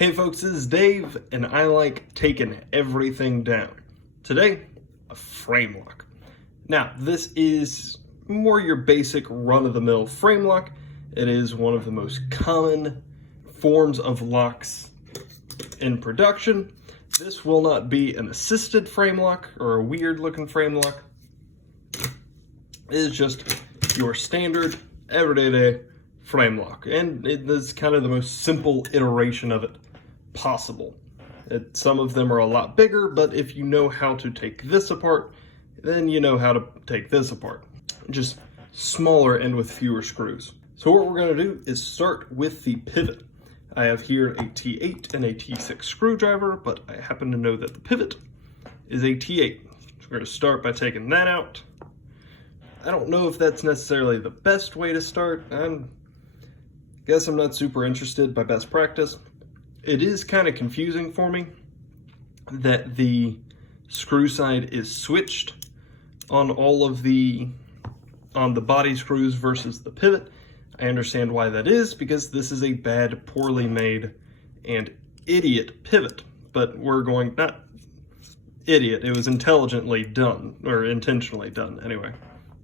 Hey folks, this is Dave, and I like taking everything down. Today, a frame lock. Now, this is more your basic run-of-the-mill frame lock. It is one of the most common forms of locks in production. This will not be an assisted frame lock or a weird-looking frame lock. It is just your standard, everyday frame lock, and it is kind of the most simple iteration of it possible. Some of them are a lot bigger, but if you know how to take this apart, then you know how to take this apart. Just smaller and with fewer screws. So what we're going to do is start with the pivot. I have here a T8 and a T6 screwdriver, but I happen to know that the pivot is a T8. So we're going to start by taking that out. I don't know if that's necessarily the best way to start. Guess I'm not super interested by best practice. It is kind of confusing for me that the screw side is switched on the body screws versus the pivot. I understand why that is, because this is a bad, poorly made, and idiot pivot. But we're going, not idiot, it was intelligently done, or intentionally done anyway,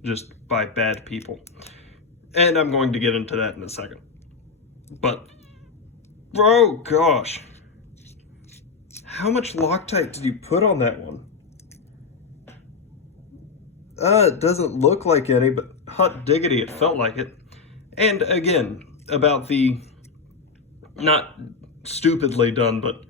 just by bad people. And I'm going to get into that in a second. But, oh gosh, how much Loctite did you put on that one? It doesn't look like any, but hot diggity, it felt like it. And again, about the, not stupidly done, but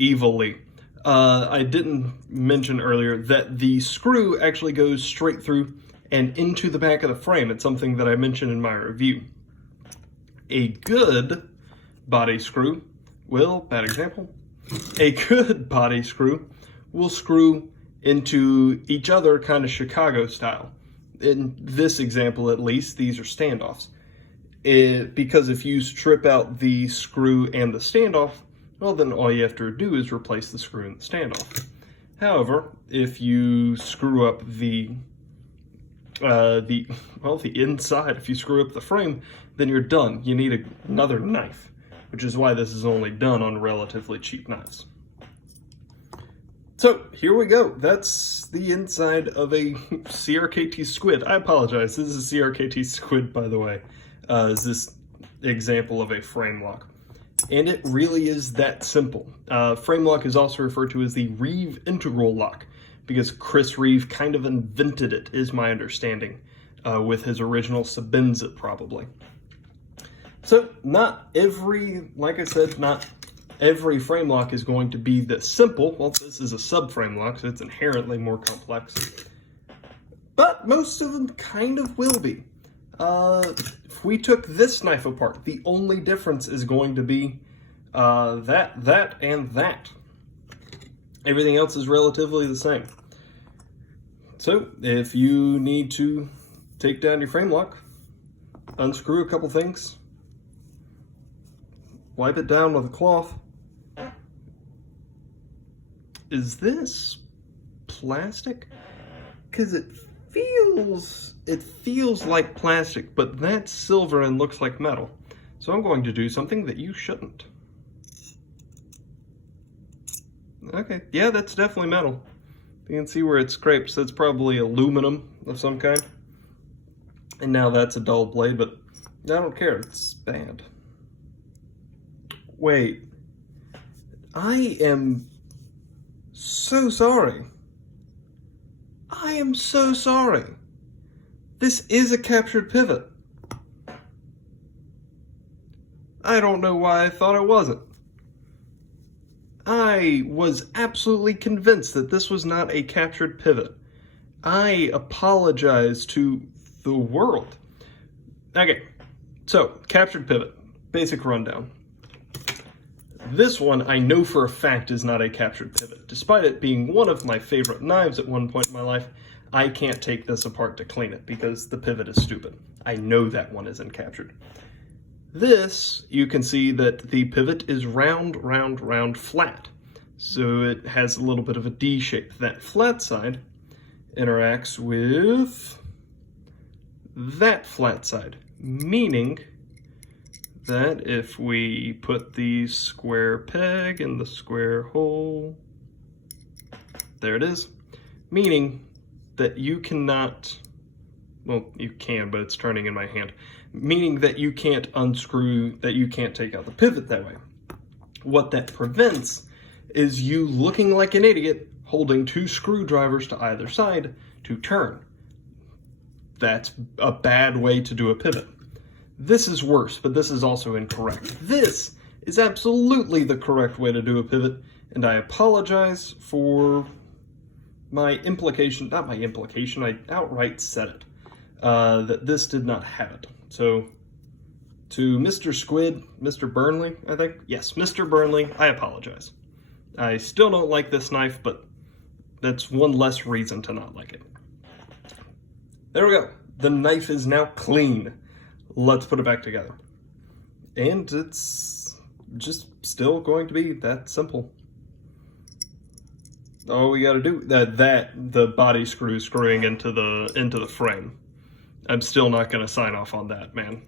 evilly, I didn't mention earlier that the screw actually goes straight through and into the back of the frame. It's something that I mentioned in my review. A good body screw will, bad example, a good body screw will screw into each other kind of Chicago style. In this example, at least, these are standoffs. Because if you strip out the screw and the standoff, well, then all you have to do is replace the screw and the standoff. However, if you screw up the inside, if you screw up the frame, then you're done. You need another knife, which is why this is only done on relatively cheap knives. So here we go. That's the inside of a CRKT Squid. I apologize. This is a CRKT Squid, by the way. Is this example of a frame lock. And it really is that simple. Frame lock is also referred to as the Reeve integral lock, because Chris Reeve kind of invented it, is my understanding, with his original Sabinza, probably. So not every, like I said, not every frame lock is going to be this simple. Well, this is a subframe lock, so it's inherently more complex. But most of them kind of will be. If we took this knife apart, the only difference is going to be that, and that. Everything else is relatively the same. So if you need to take down your frame lock, unscrew a couple things, wipe it down with a cloth. Is this plastic? Because it feels like plastic, but that's silver and looks like metal. So I'm going to do something that you shouldn't. Okay, yeah, that's definitely metal. You can see where it scrapes. That's probably aluminum of some kind. And now that's a dull blade, but I don't care. It's bad. Wait. I am so sorry. I am so sorry. This is a captured pivot. I don't know why I thought it wasn't. I was absolutely convinced that this was not a captured pivot. I apologize to the world. Okay, so captured pivot, basic rundown. This one I know for a fact is not a captured pivot. Despite it being one of my favorite knives at one point in my life, I can't take this apart to clean it because the pivot is stupid. I know that one isn't captured. This, you can see that the pivot is round, round, round, flat. So it has a little bit of a D shape. That flat side interacts with that flat side, meaning that if we put the square peg in the square hole, there it is, meaning that you cannot, well, you can, but it's turning in my hand, meaning that you can't unscrew, that you can't take out the pivot that way. What that prevents is you looking like an idiot holding two screwdrivers to either side to turn. That's a bad way to do a pivot. This is worse, but this is also incorrect. This is absolutely the correct way to do a pivot, and I apologize for my implication, not my implication, I outright said it, that this did not have it. So, to Mr. Squid, Mr. Burnley, I think? Yes, Mr. Burnley, I apologize. I still don't like this knife, but that's one less reason to not like it. There we go. The knife is now clean. Let's put it back together. And it's just still going to be that simple. All we gotta do, the body screw screwing into the frame. I'm still not gonna sign off on that, man.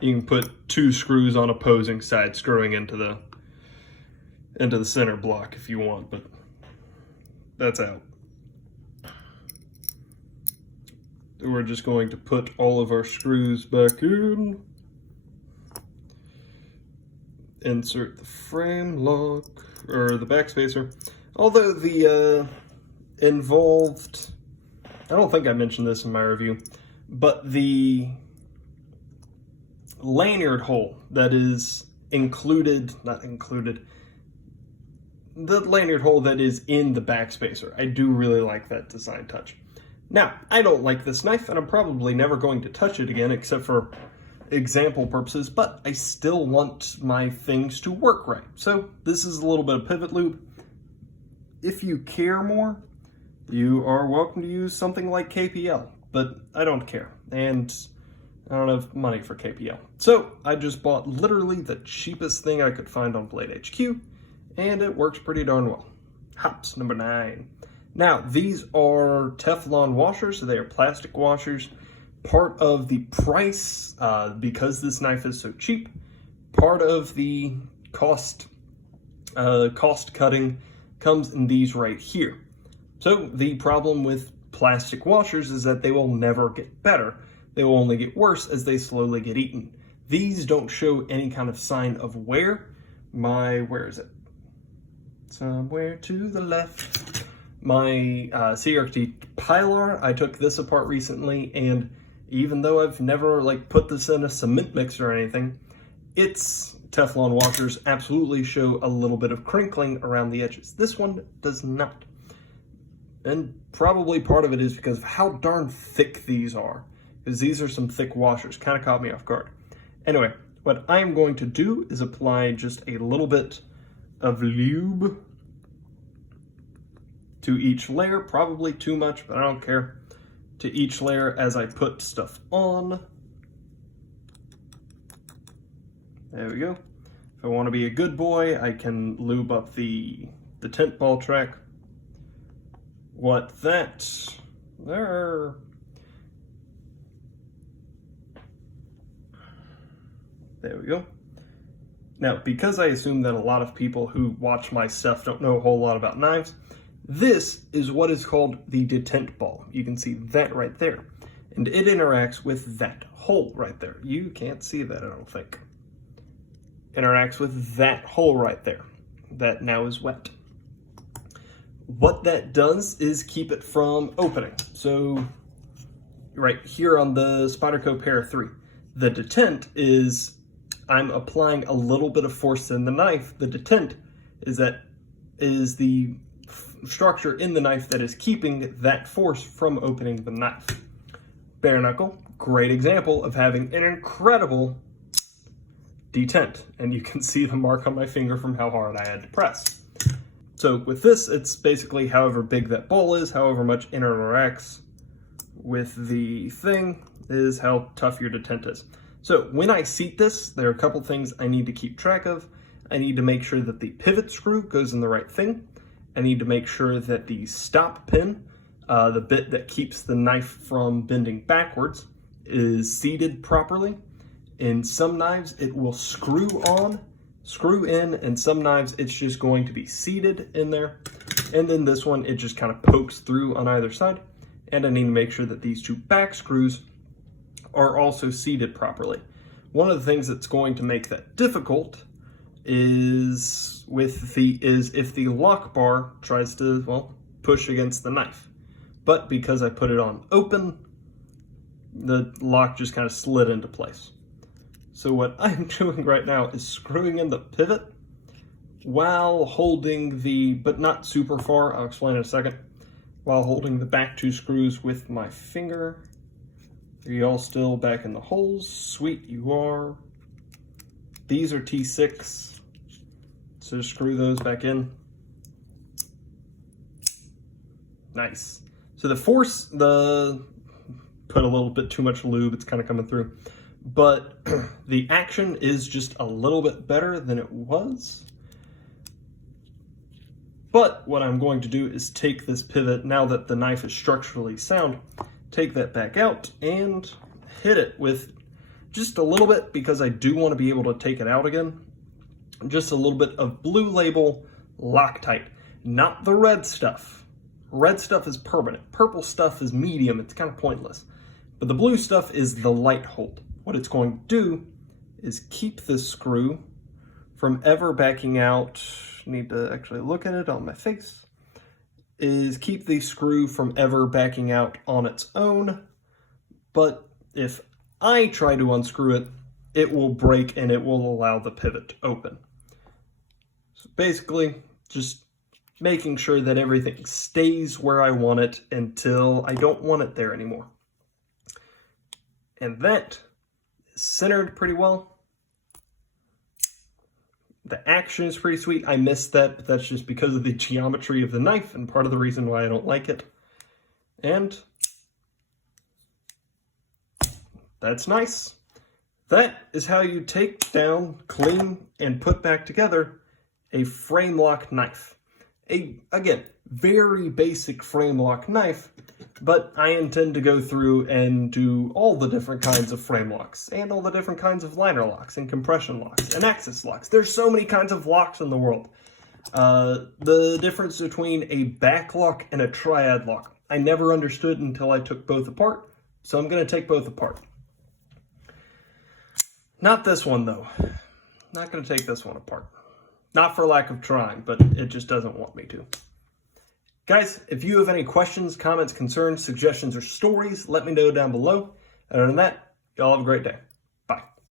You can put two screws on opposing sides screwing into the center block if you want, but that's out. We're just going to put all of our screws back in. Insert the frame lock, or the backspacer. Although the involved, I don't think I mentioned this in my review, but the lanyard hole that is included, not included, the lanyard hole that is in the backspacer. I do really like that design touch. Now, I don't like this knife, and I'm probably never going to touch it again except for example purposes, but I still want my things to work right. So this is a little bit of pivot lube. If you care more, you are welcome to use something like KPL, but I don't care, and I don't have money for KPL. So I just bought literally the cheapest thing I could find on Blade HQ, and it works pretty darn well. Hops number 9. Now, these are Teflon washers, so they are plastic washers. Part of the price, because this knife is so cheap, part of the cost cutting comes in these right here. So the problem with plastic washers is that they will never get better. They will only get worse as they slowly get eaten. These don't show any kind of sign of wear. Where is it? Somewhere to the left. My CRKT Pilar, I took this apart recently, and even though I've never put this in a cement mixer or anything, its Teflon washers absolutely show a little bit of crinkling around the edges. This one does not. And probably part of it is because of how darn thick these are, because these are some thick washers. Kind of caught me off guard. Anyway, what I'm going to do is apply just a little bit of lube to each layer, probably too much, but I don't care, to each layer as I put stuff on. There we go. If I want to be a good boy, I can lube up the tent ball track. There we go. Now, because I assume that a lot of people who watch my stuff don't know a whole lot about knives, this is what is called the detent ball. You can see that right there. And it interacts with that hole right there. You can't see that, I don't think. Interacts with that hole right there. That now is wet. What that does is keep it from opening. So, right here on the Spyderco Para 3, the detent is, I'm applying a little bit of force in the knife. The detent is the structure in the knife that is keeping that force from opening the knife. Bare knuckle, great example of having an incredible detent, and you can see the mark on my finger from how hard I had to press. So with this, it's basically however big that ball is, however much it interacts with the thing is how tough your detent is. So when I seat this, there are a couple things I need to keep track of. I need to make sure that the pivot screw goes in the right thing. I need to make sure that the stop pin, the bit that keeps the knife from bending backwards, is seated properly. In some knives, it will screw in, and some knives, it's just going to be seated in there. And then this one, it just kind of pokes through on either side. And I need to make sure that these two back screws are also seated properly. One of the things that's going to make that difficult is if the lock bar tries to, well, push against the knife. But because I put it on open, the lock just kind of slid into place. So what I'm doing right now is screwing in the pivot while holding but not super far, I'll explain in a second, while holding the back two screws with my finger. Are you all still back in the holes? Sweet, you are. These are T6, so just screw those back in. Nice. So put a little bit too much lube, it's kind of coming through. But the action is just a little bit better than it was. But what I'm going to do is take this pivot, now that the knife is structurally sound, take that back out and hit it with just a little bit, because I do want to be able to take it out again. Just a little bit of Blue Label Loctite, not the red stuff. Red stuff is permanent. Purple stuff is medium. It's kind of pointless. But the blue stuff is the light hold. What it's going to do is keep this screw from ever backing out. Need to actually look at it on my face. Is keep the screw from ever backing out on its own. But if I try to unscrew it, it will break and it will allow the pivot to open. So basically, just making sure that everything stays where I want it until I don't want it there anymore. And that is centered pretty well. The action is pretty sweet. I missed that, but that's just because of the geometry of the knife and part of the reason why I don't like it. And that's nice. That is how you take down, clean, and put back together a frame lock knife. Again, very basic frame lock knife, but I intend to go through and do all the different kinds of frame locks and all the different kinds of liner locks and compression locks and axis locks. There's so many kinds of locks in the world. The difference between a back lock and a triad lock, I never understood until I took both apart, so I'm going to take both apart. Not this one, though. Not going to take this one apart. Not for lack of trying, but it just doesn't want me to. Guys, if you have any questions, comments, concerns, suggestions, or stories, let me know down below. Other than that, y'all have a great day.